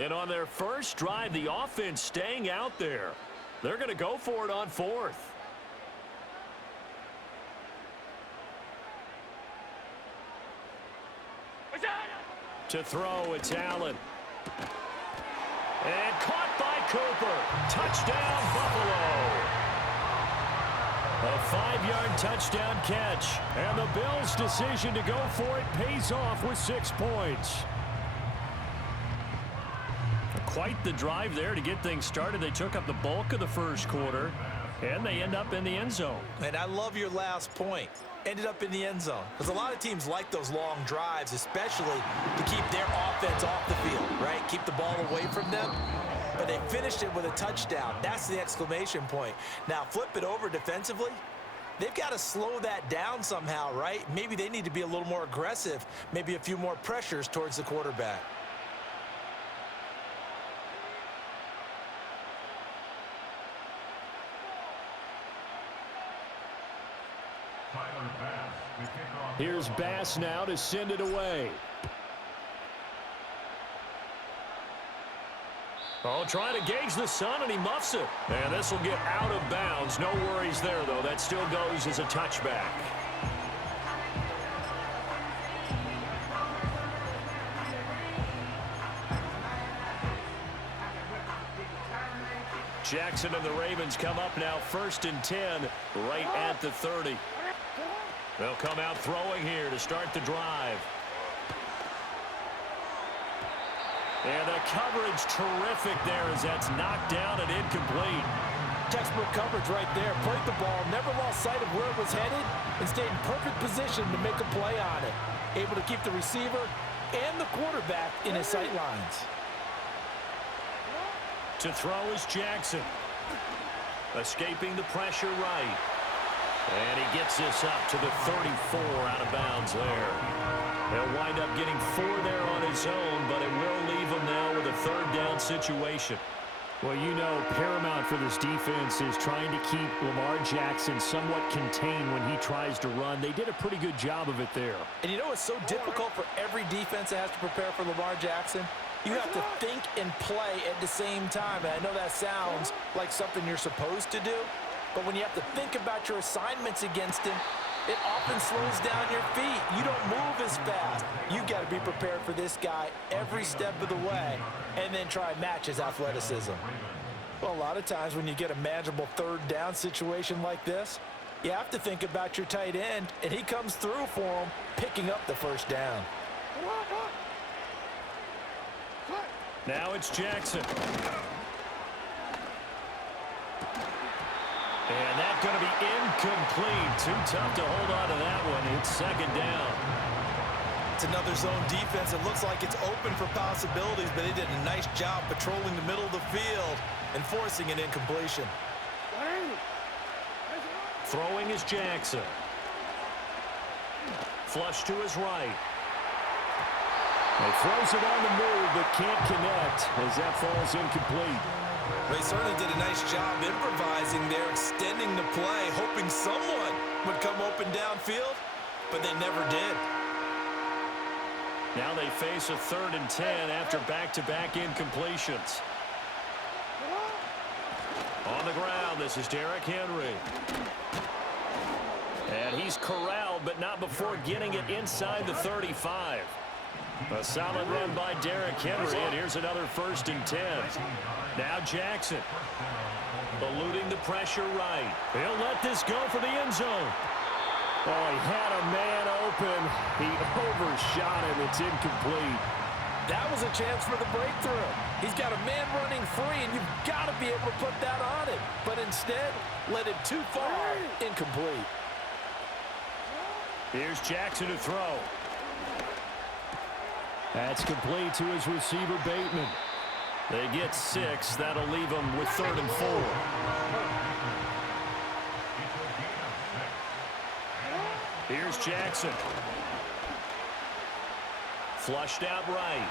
And on their first drive, the offense staying out there. They're going to go for it on fourth. To throw, it's Allen. And caught by Cooper. Touchdown, Buffalo. A 5-yard touchdown catch. And the Bills' decision to go for it pays off with 6 points. Quite the drive there to get things started. They took up the bulk of the first quarter, and they end up in the end zone. And I love your last point. Ended up in the end zone. Because a lot of teams like those long drives, especially to keep their offense off the field, right? Keep the ball away from them. But they finished it with a touchdown. That's the exclamation point. Now, flip it over defensively. They've got to slow that down somehow, right? Maybe they need to be a little more aggressive. Maybe a few more pressures towards the quarterback. Here's Bass now to send it away. Oh, trying to gauge the sun, and he muffs it. And this will get out of bounds. No worries there, though. That still goes as a touchback. Jackson and the Ravens come up now 1st and 10, right at the 30. They'll come out throwing here to start the drive. And the coverage terrific there as that's knocked down and incomplete. Textbook coverage right there. Played the ball, never lost sight of where it was headed, and stayed in perfect position to make a play on it. Able to keep the receiver and the quarterback in his sight lines. To throw is Jackson. Escaping the pressure right. And he gets this up to the 34 out of bounds there. He'll wind up getting 4 there on his own, but it will leave him now with a 3rd down situation. Well, you know, paramount for this defense is trying to keep Lamar Jackson somewhat contained when he tries to run. They did a pretty good job of it there. And you know it's so difficult for every defense that has to prepare for Lamar Jackson? You have to think and play at the same time. And I know that sounds like something you're supposed to do, but when you have to think about your assignments against him, it often slows down your feet. You don't move as fast. You got to be prepared for this guy every step of the way and then try and match his athleticism. Well, a lot of times when you get a manageable 3rd down situation like this, you have to think about your tight end, and he comes through for him, picking up the 1st down. Now it's Jackson. And that's going to be incomplete. Too tough to hold on to that one. It's 2nd down. It's another zone defense. It looks like it's open for possibilities, but they did a nice job patrolling the middle of the field and forcing an incompletion. Throwing is Jackson. Flush to his right. He throws it on the move, but can't connect as that falls incomplete. They certainly did a nice job improvising there, extending the play, hoping someone would come open downfield, but they never did. Now they face a 3rd and 10 after back-to-back incompletions. On the ground, this is Derrick Henry. And he's corralled, but not before getting it inside the 35. A solid run by Derrick Henry, and here's another 1st and 10. Now Jackson, eluding the pressure right. He'll let this go for the end zone. Oh, he had a man open. He overshot him. It's incomplete. That was a chance for the breakthrough. He's got a man running free, and you've got to be able to put that on him. But instead, let it too far. Incomplete. Here's Jackson to throw. That's complete to his receiver, Bateman. They get 6. That'll leave them with 3rd and 4. Here's Jackson. Flushed out right.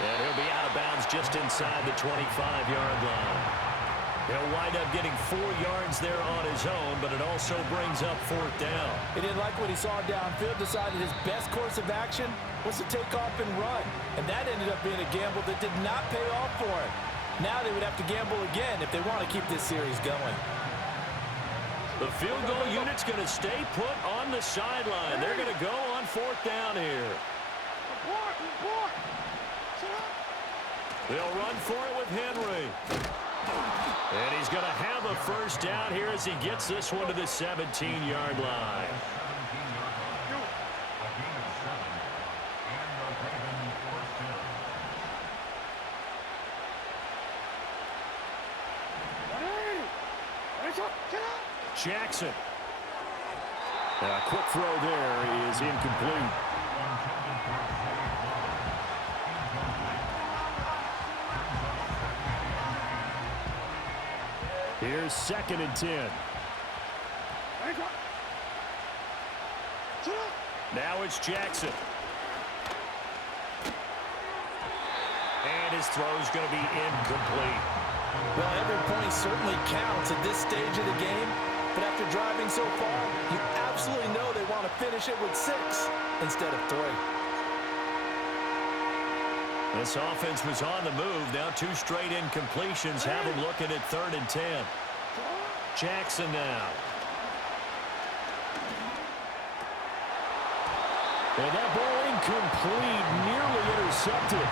And he'll be out of bounds just inside the 25-yard line. He'll wind up getting 4 yards there on his own, but it also brings up 4th down. He didn't like what he saw downfield, decided his best course of action was to take off and run. And that ended up being a gamble that did not pay off for him. Now they would have to gamble again if they want to keep this series going. The field goal unit's going to stay put on the sideline. They're going to go on 4th down here. They'll run for it with Henry. And he's going to have a 1st down here as he gets this one to the 17-yard line. Jackson. A quick throw there is incomplete. Here's 2nd and 10. Now it's Jackson. And his throw's going to be incomplete. Well, every point certainly counts at this stage of the game, but after driving so far, you absolutely know they want to finish it with 6 instead of 3. This offense was on the move. Now 2 straight incompletions have them looking at 3rd and 10. Jackson now. And that ball incomplete, nearly intercepted.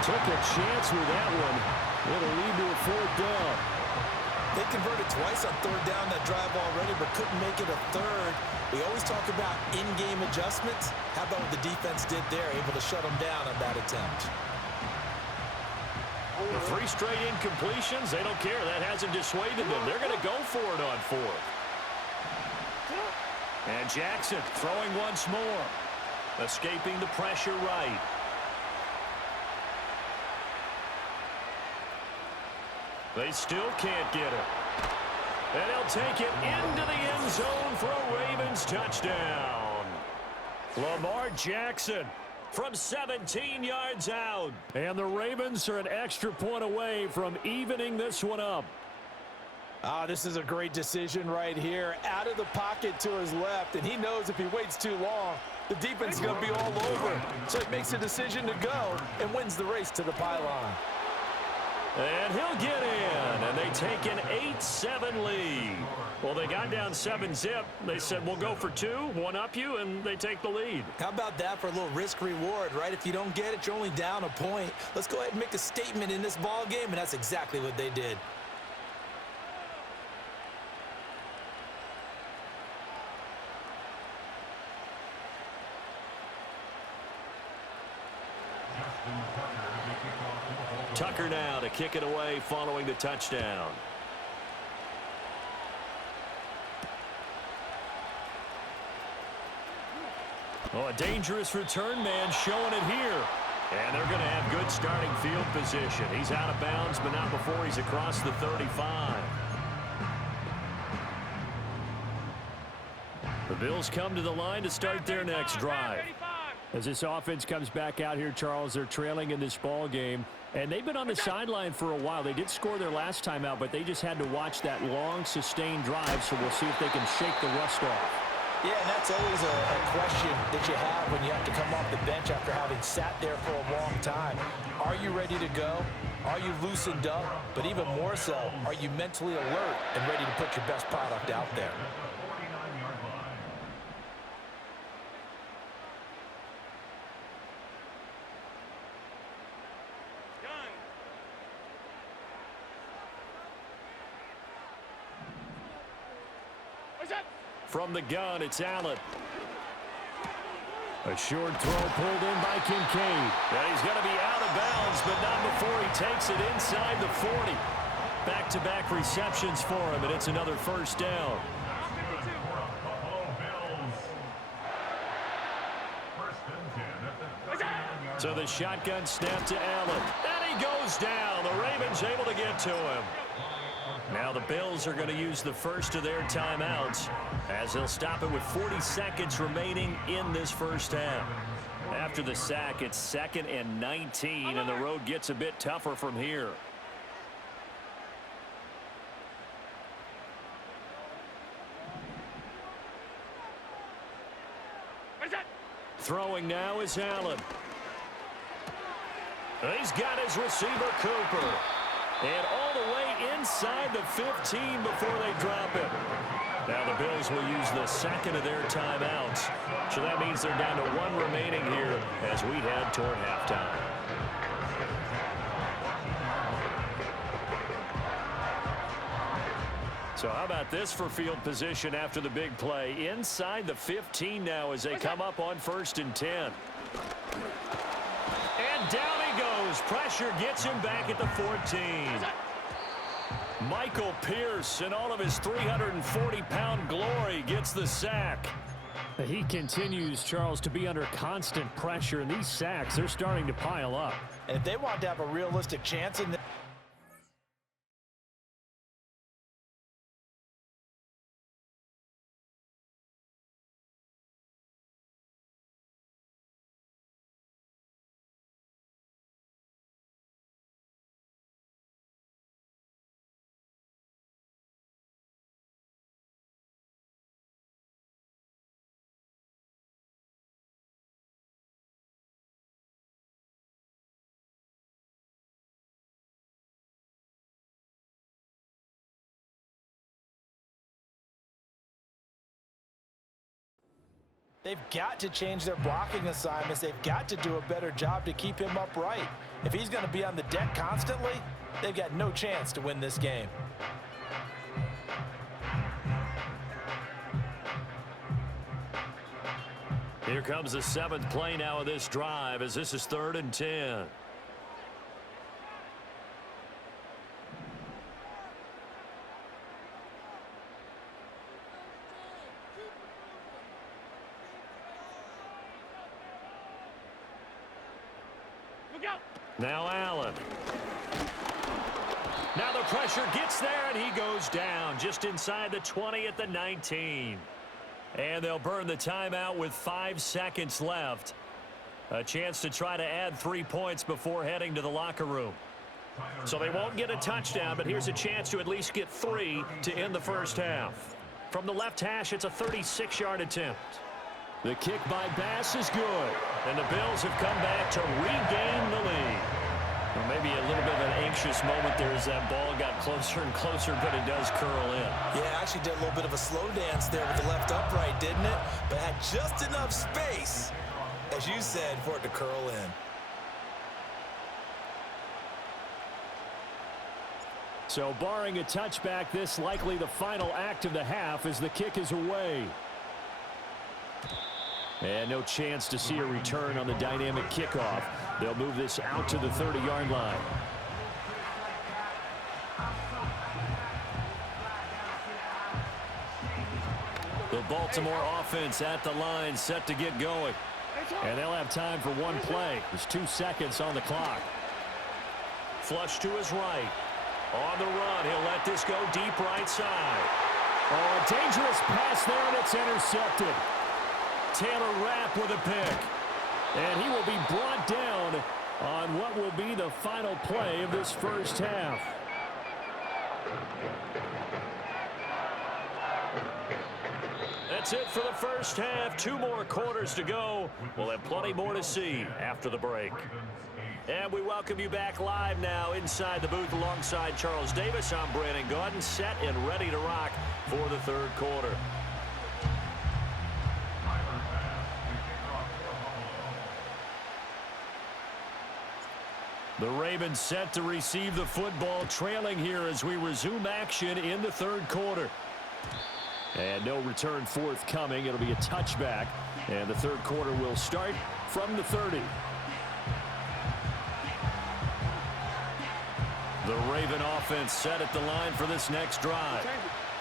Took a chance with that one. It'll lead to a 4th down. They converted twice on 3rd down that drive already, but couldn't make it a 3rd. We always talk about in-game adjustments. How about what the defense did there, able to shut them down on that attempt? The 3 straight incompletions, they don't care. That hasn't dissuaded them. They're going to go for it on 4th. And Jackson throwing once more. Escaping the pressure right. They still can't get it. And he'll take it into the end zone for a Ravens touchdown. Lamar Jackson from 17 yards out. And the Ravens are an extra point away from evening this one up. This is a great decision right here. Out of the pocket to his left, and he knows if he waits too long, the defense is going to be all over. So he makes a decision to go and wins the race to the pylon. And he'll get in, and they take an 8-7 lead. Well, they got down 7-zip. They said, we'll go for 2, one up you, and they take the lead. How about that for a little risk-reward, right? If you don't get it, you're only down a point. Let's go ahead and make a statement in this ball game, and that's exactly what they did. Tucker now to kick it away following the touchdown. Oh, a dangerous return man showing it here. And they're going to have good starting field position. He's out of bounds, but not before he's across the 35. The Bills come to the line to start their next drive. As this offense comes back out here, Charles, they're trailing in this ball game. And they've been on the sideline for a while. They did score their last time out, but they just had to watch that long, sustained drive, so we'll see if they can shake the rust off. Yeah, and that's always a question that you have when you have to come off the bench after having sat there for a long time. Are you ready to go? Are you loosened up? But even more so, are you mentally alert and ready to put your best product out there? From the gun, it's Allen. A short throw pulled in by Kincaid. And he's going to be out of bounds, but not before he takes it inside the 40. Back-to-back receptions for him, and it's another 1st down. So the shotgun snap to Allen. And he goes down. The Ravens able to get to him. Now the Bills are going to use the first of their timeouts as they'll stop it with 40 seconds remaining in this first half. After the sack, it's 2nd and 19, and the road gets a bit tougher from here. Throwing now is Allen. He's got his receiver, Cooper. And all the way inside the 15 before they drop it. Now the Bills will use the second of their timeouts. So that means they're down to one remaining here as we head toward halftime. So how about this for field position after the big play? Inside the 15 now as they come up on 1st and 10. And down he goes. Pressure gets him back at the 14. Michael Pierce in all of his 340-pound glory gets the sack. He continues, Charles, to be under constant pressure, and these sacks, they're starting to pile up. And if they want to have a realistic chance in this, they've got to change their blocking assignments. They've got to do a better job to keep him upright. If he's going to be on the deck constantly, they've got no chance to win this game. Here comes the 7th play now of this drive as this is 3rd and 10. Now Allen. Now the pressure gets there, and he goes down just inside the 20 at the 19. And they'll burn the timeout with 5 seconds left. A chance to try to add 3 points before heading to the locker room. So they won't get a touchdown, but here's a chance to at least get 3 to end the first half. From the left hash, it's a 36-yard attempt. The kick by Bass is good, and the Bills have come back to regain the lead. Well, maybe a little bit of an anxious moment there as that ball got closer and closer, but it does curl in. Yeah, actually did a little bit of a slow dance there with the left upright, didn't it? But had just enough space, as you said, for it to curl in. So barring a touchback, this likely the final act of the half as the kick is away. And no chance to see a return on the dynamic kickoff. They'll move this out to the 30-yard line. The Baltimore offense at the line, set to get going. And they'll have time for one play. There's 2 seconds on the clock. Flush to his right. On the run, he'll let this go deep right side. Oh, a dangerous pass there, and it's intercepted. Taylor Rapp with a pick. And he will be brought down on what will be the final play of this first half. That's it for the first half. 2 more quarters to go. We'll have plenty more to see after the break. And we welcome you back live now inside the booth alongside Charles Davis. I'm Brandon Gaudin, set and ready to rock for the third quarter. The Ravens set to receive the football, trailing here as we resume action in the third quarter. And no return forthcoming. It'll be a touchback. And the third quarter will start from the 30. The Raven offense set at the line for this next drive.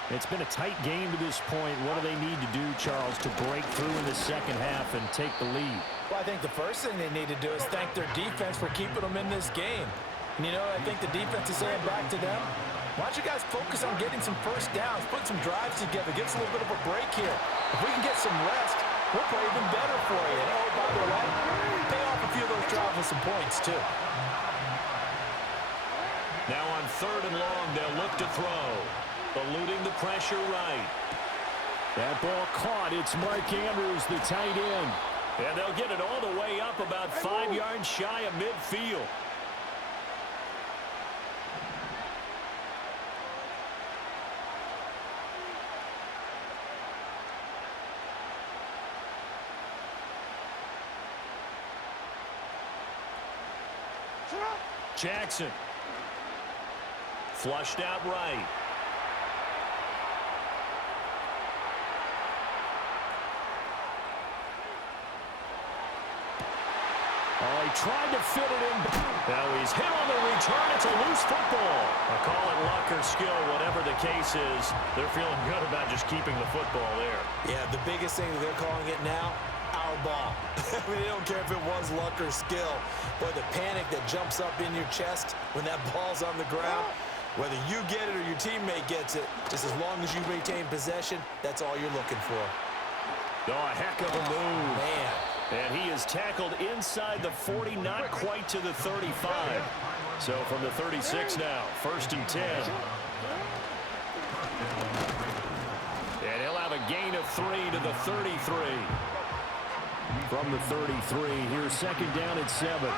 It's been a tight game to this point. What do they need to do, Charles, to break through in the second half and take the lead? Well, I think the first thing they need to do is thank their defense for keeping them in this game. And, you know, I think the defense is saying back to them, why don't you guys focus on getting some first downs, put some drives together, get us a little bit of a break here. If we can get some rest, we'll play even better for you. And, oh, by the way, pay off a few of those drives with some points, too. Now on 3rd and long, they'll look to throw. Eluding the pressure right. That ball caught. It's Mark Andrews, the tight end. And they'll get it all the way up about 5 yards shy of midfield. Jackson. Flushed out right. Oh, he tried to fit it in. Now he's hit on the return. It's a loose football. I call it luck or skill, whatever the case is. They're feeling good about just keeping the football there. Yeah, the biggest thing that they're calling it now, our ball. I mean, they don't care if it was luck or skill. Boy, the panic that jumps up in your chest when that ball's on the ground, whether you get it or your teammate gets it, just as long as you retain possession, that's all you're looking for. Oh, a heck of a move. Man. And he is tackled inside the 40, not quite to the 35. So from the 36 now, 1st and 10. And he'll have a gain of 3 to the 33. From the 33, here's 2nd down at 7.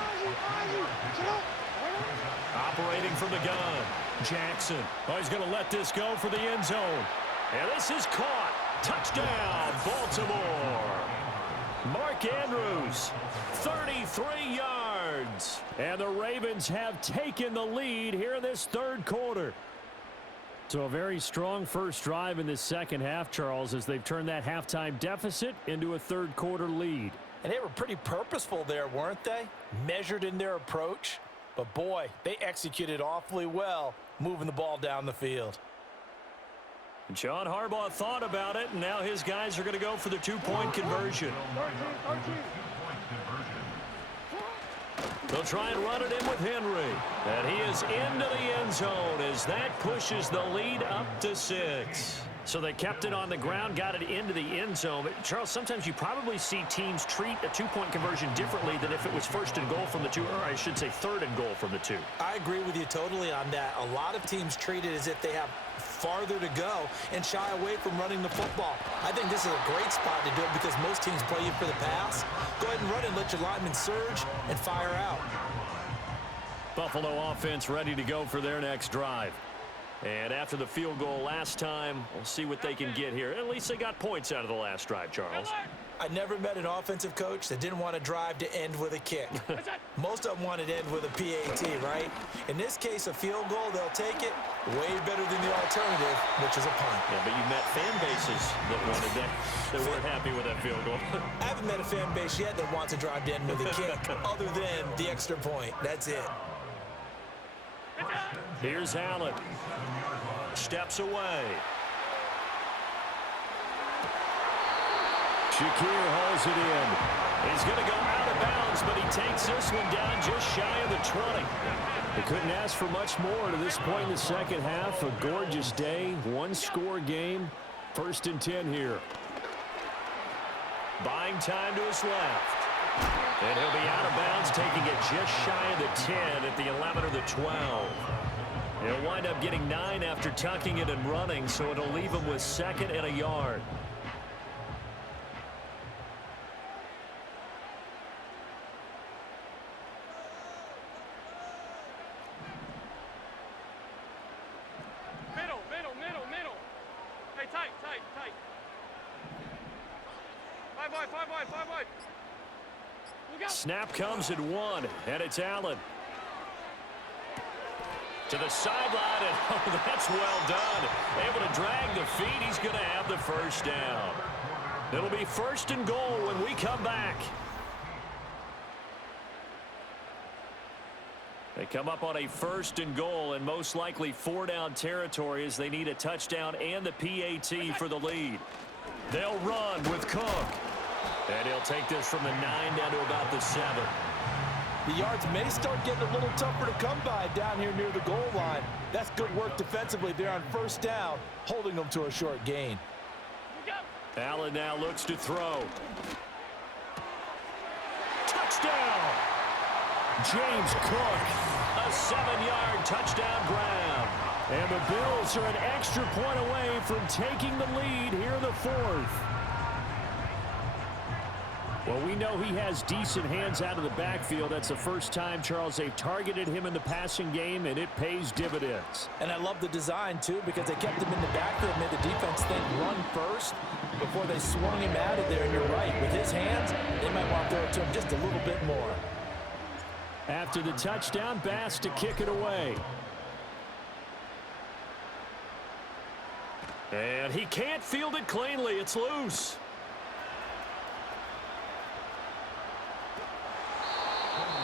Operating from the gun, Jackson. Oh, he's going to let this go for the end zone. And this is caught. Touchdown, Baltimore. Mark Andrews, 33 yards. And the Ravens have taken the lead here in this 3rd quarter. So a very strong first drive in this second half, Charles, as they've turned that halftime deficit into a 3rd quarter lead. And they were pretty purposeful there, weren't they? Measured in their approach. But, boy, they executed awfully well moving the ball down the field. John Harbaugh thought about it, and now his guys are going to go for the 2-point conversion. They'll try and run it in with Henry. And he is into the end zone as that pushes the lead up to 6. So they kept it on the ground, got it into the end zone. But Charles, sometimes you probably see teams treat a 2-point conversion differently than if it was 1st and goal from the 2, or I should say 3rd and goal from the 2. I agree with you totally on that. A lot of teams treat it as if they have farther to go and shy away from running the football. I think this is a great spot to do it because most teams play you for the pass. Go ahead and run it, let your linemen surge and fire out. Buffalo offense ready to go for their next drive. And after the field goal last time, we'll see what they can get here. At least they got points out of the last drive, Charles. I never met an offensive coach that didn't want to drive to end with a kick. Most of them wanted to end with a PAT, right? In this case, a field goal, they'll take it way better than the alternative, which is a punt. Yeah, but you met fan bases that wanted that, that weren't happy with that field goal. I haven't met a fan base yet that wants to drive to end with a kick other than the extra point. That's it. Here's Allen. Steps away. Shakir hauls it in. He's going to go out of bounds, but he takes this one down just shy of the 20. They couldn't ask for much more to this point in the second half. A gorgeous day, 1-score game. 1st and 10 here. Buying time to his left. And he'll be out of bounds, taking it just shy of the 10 at the 11 or the 12. He'll wind up getting 9 after tucking it and running, so it'll leave him with 2nd and a yard. Middle. Hey, tight. 5 wide. Snap comes at 1, and it's Allen. To the sideline, and oh, that's well done. Able to drag the feet. He's going to have the first down. It'll be 1st and goal when we come back. They come up on a 1st and goal, and most likely 4-down territory as they need a touchdown and the PAT for the lead. They'll run with Cook. And he'll take this from the 9 down to about the 7. The yards may start getting a little tougher to come by down here near the goal line. That's good work defensively there on 1st down, holding them to a short gain. Allen now looks to throw. Touchdown! James Cook, a 7-yard touchdown grab. And the Bills are an extra point away from taking the lead here in the 4th. Well, we know he has decent hands out of the backfield. That's the first time, Charles, they've targeted him in the passing game, and it pays dividends. And I love the design, too, because they kept him in the backfield, made the defense think run first before they swung him out of there. And you're right, with his hands, they might want to throw it to him just a little bit more. After the touchdown, Bass to kick it away. And he can't field it cleanly. It's loose.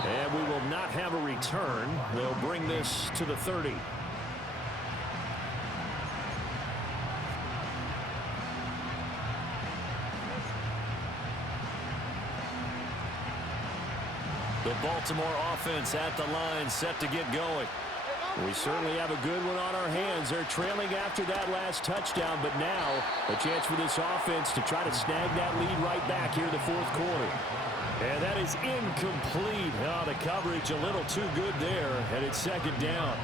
And we will not have a return. They'll bring this to the 30. The Baltimore offense at the line, set to get going. We certainly have a good one on our hands. They're trailing after that last touchdown, but now a chance for this offense to try to snag that lead right back here in the fourth quarter. And that is incomplete. Oh, the coverage a little too good there, and it's second down.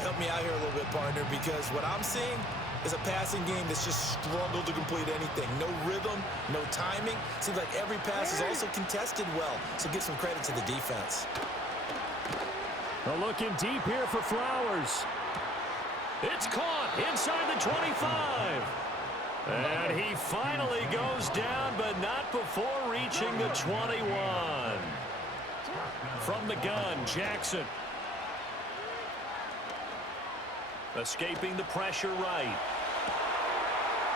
Help me out here a little bit, partner, because what I'm seeing is a passing game that's just struggled to complete anything. No rhythm, no timing. Seems like every pass is also contested well, so give some credit to the defense. They're looking deep here for Flowers. It's caught inside the 25. And he finally goes down, but not before reaching the 21. From the gun, Jackson. Escaping the pressure right.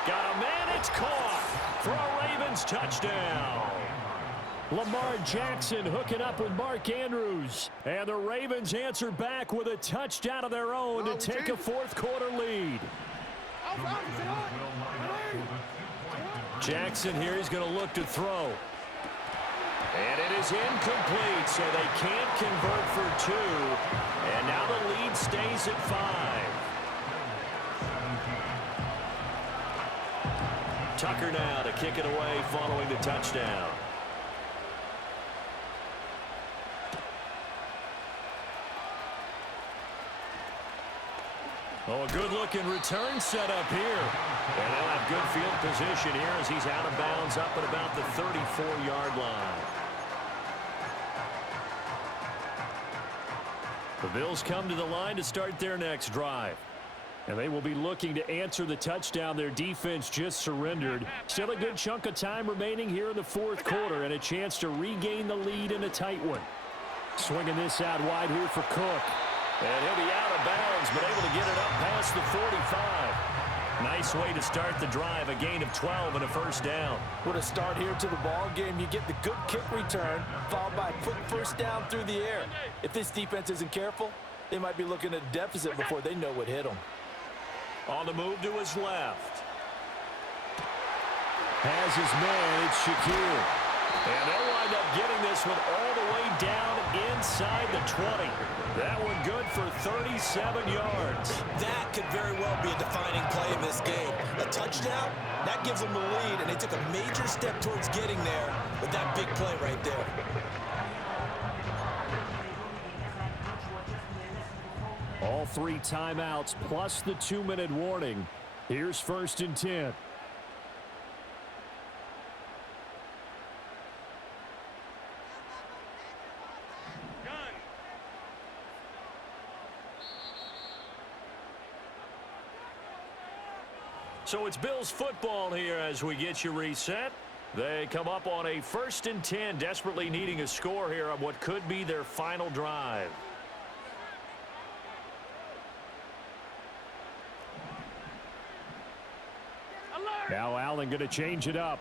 Got a man, it's caught for a Ravens touchdown. Lamar Jackson hooking up with Mark Andrews. And the Ravens answer back with a touchdown of their own to take a fourth quarter lead. Jackson here is going to look to throw. And it is incomplete, so they can't convert for two. And now the lead stays at 5. Tucker now to kick it away following the touchdown. Oh, a good-looking return set up here. And they'll have good field position here as he's out of bounds up at about the 34-yard line. The Bills come to the line to start their next drive. And they will be looking to answer the touchdown their defense just surrendered. Still a good chunk of time remaining here in the fourth quarter and a chance to regain the lead in a tight one. Swinging this out wide here for Cook. And he'll be out of bounds, but able to get it up past the 45. Nice way to start the drive, a gain of 12 and a first down. What a start here to the ball game. You get the good kick return, followed by a quick first down through the air. If this defense isn't careful, they might be looking at a deficit before they know what hit them. On the move to his left. Has his man, it's Shakir. And they'll wind up getting this one all the way down inside the 20. That one good for 37 yards. That could very well be a defining play in this game. A touchdown, that gives them the lead, and they took a major step towards getting there with that big play right there. All 3 timeouts plus the 2-minute warning. Here's 1st and 10. So it's Bills football here as we get you reset. They come up on a 1st and 10, desperately needing a score here on what could be their final drive. Now Allen going to change it up.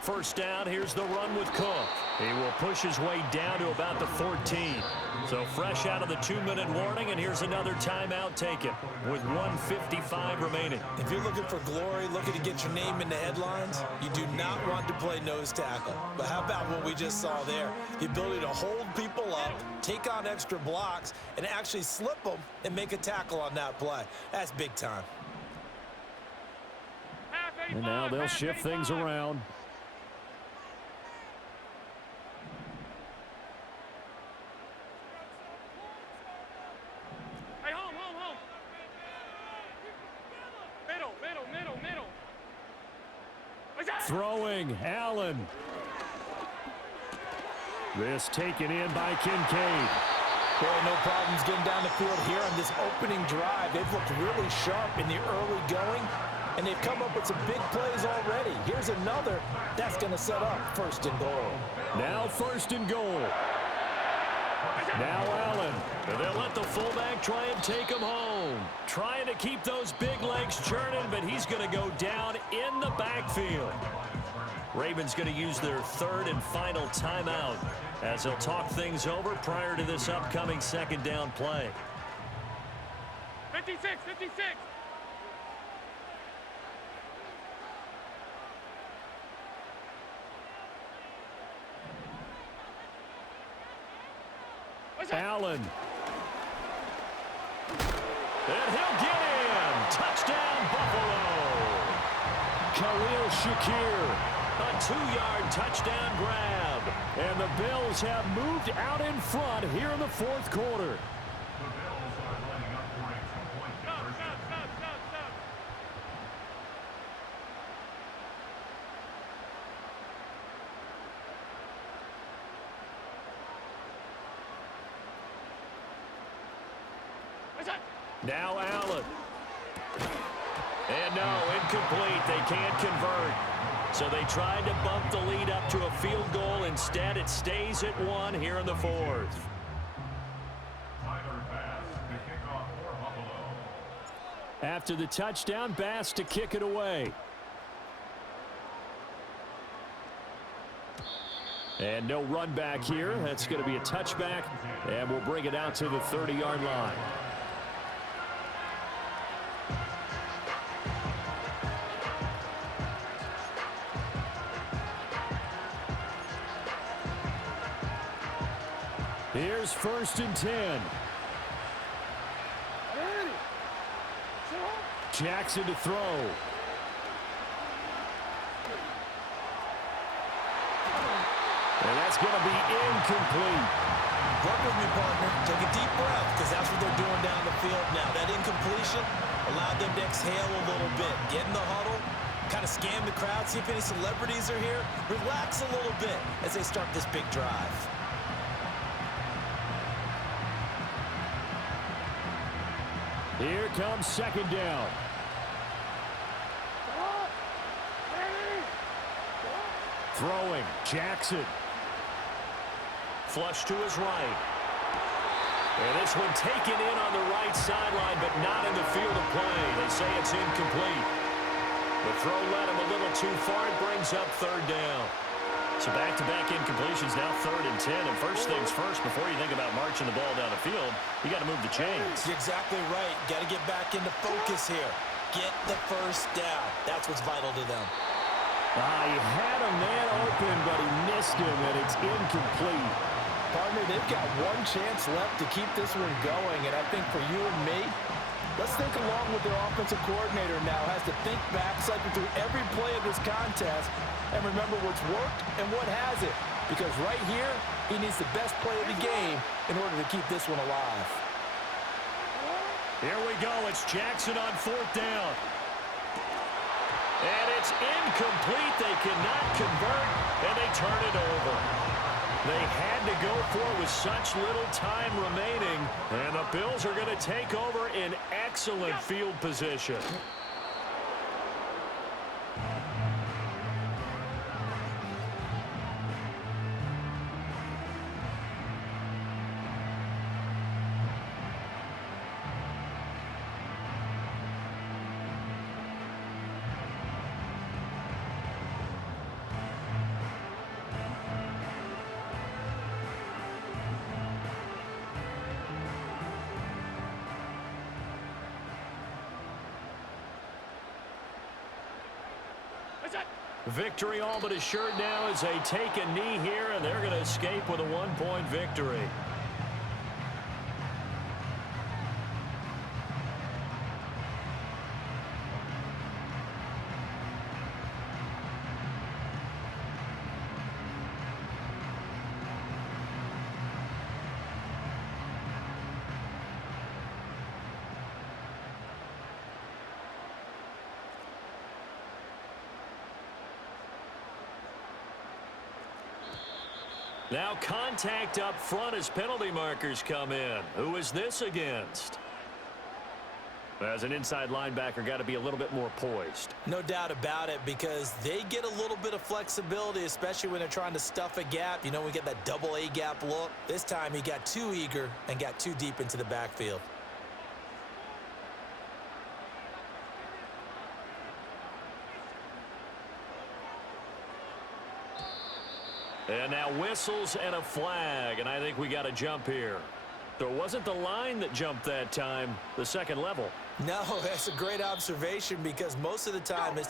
First down, here's the run with Cook. He will push his way down to about the 14. So fresh out of the 2-minute warning, and here's another timeout taken with 1:55 remaining. If you're looking for glory, looking to get your name in the headlines, you do not want to play nose tackle. But how about what we just saw there? The ability to hold people up, take on extra blocks, and actually slip them and make a tackle on that play. That's big time. And now they'll shift things around. Throwing, Allen. This taken in by Kincaid. Boy, no problems getting down the field here on this opening drive. They've looked really sharp in the early going, and they've come up with some big plays already. Here's another that's going to set up first and goal. Now first and goal. Now Allen. And they'll let the fullback try and take him home. Trying to keep those big legs churning, but he's going to go down in the backfield. Ravens going to use their third and final timeout as they'll talk things over prior to this upcoming second down play. 56, 56. Allen. And he'll get in. Touchdown, Buffalo. Khalil Shakir. A 2-yard touchdown grab. And the Bills have moved out in front here in the fourth quarter. Stop, stop, stop, stop, stop. What's that? Now Allen. And no, incomplete. They can't convert. So they tried to bump the lead up to a field goal. Instead, it stays at 1 here in the fourth. After the touchdown, Bass to kick it away. And no run back here. That's going to be a touchback, and we'll bring it out to the 30-yard line. Here's first and 10. Jackson to throw. And that's going to be incomplete. Work with me, partner. Take a deep breath, because that's what they're doing down the field now. That incompletion allowed them to exhale a little bit. Get in the huddle, kind of scan the crowd, see if any celebrities are here. Relax a little bit as they start this big drive. Here comes second down. Throwing, Jackson. Flush to his right. And this one taken in on the right sideline, but not in the field of play. They say it's incomplete. The throw led him a little too far. It brings up third down. So back-to-back incompletions, now 3rd and 10. And first things first, before you think about marching the ball down the field, you got to move the chains. You're exactly right. Got to get back into focus here. Get the first down. That's what's vital to them. He had a man open, but he missed him, and it's incomplete. Partner, they've got one chance left to keep this one going, and I think for you and me, let's think along with their offensive coordinator now. Has to think back, cycle through every play of this contest, and remember what's worked and what hasn't. Because right here, he needs the best play of the game in order to keep this one alive. Here we go. It's Jackson on 4th down. And it's incomplete. They cannot convert, and they turn it over. They had to go for it with such little time remaining, and the Bills are going to take over in excellent field position. Victory all but assured now as they take a knee here, and they're going to escape with a 1-point victory. Now contact up front as penalty markers come in. Who is this against? As an inside linebacker, got to be a little bit more poised. No doubt about it, because they get a little bit of flexibility, especially when they're trying to stuff a gap. You know, we get that double A gap look. This time he got too eager and got too deep into the backfield. And now whistles and a flag, and I think we got a jump here. So it wasn't the line that jumped that time, the second level. No, that's a great observation, because most of the time it's